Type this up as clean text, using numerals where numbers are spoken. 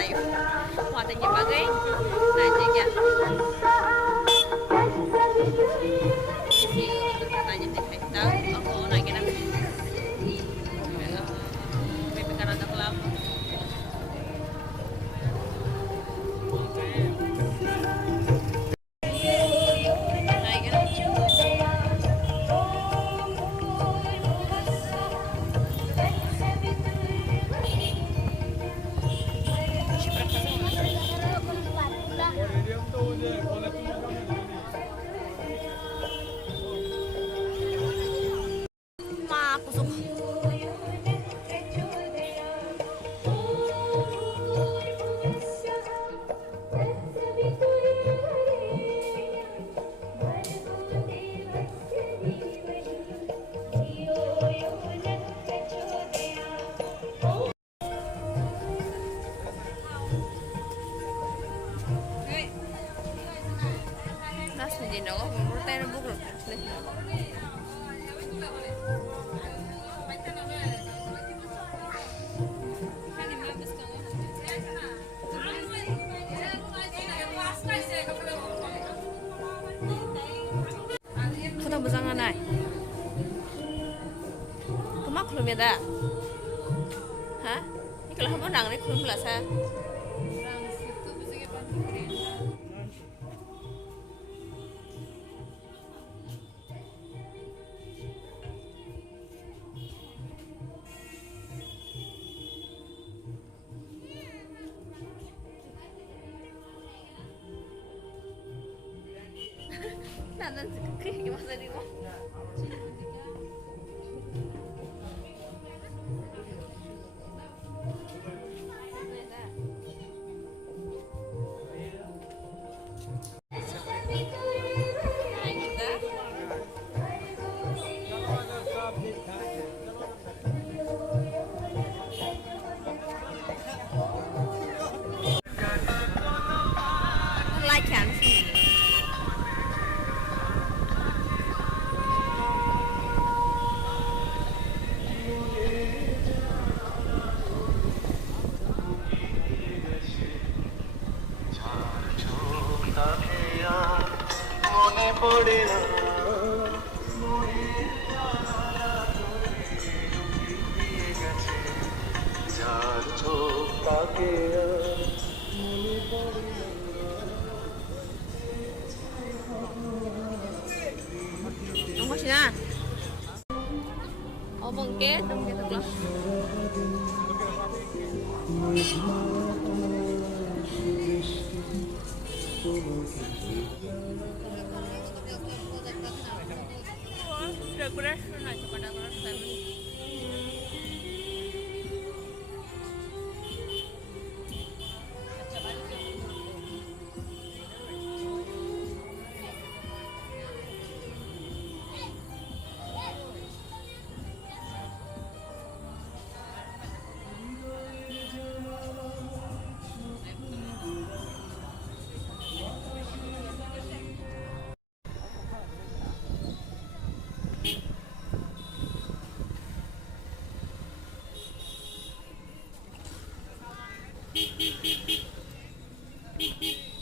live. Matanya bagai. Nah, aja si untuk katanya teh tahu aku naikin apa bebek Kanada Club naikin ma aku suka nas hindi na ako mura tayo ng bukro Kota busangan ay kemak belum ya dah hah ini kalau kamu nang nih belum lah sa nanan kayak gimana nih mo like kan Ang masih na. Oh, bangkit lang. Dekorasi na coba dekorasi. Beep beep.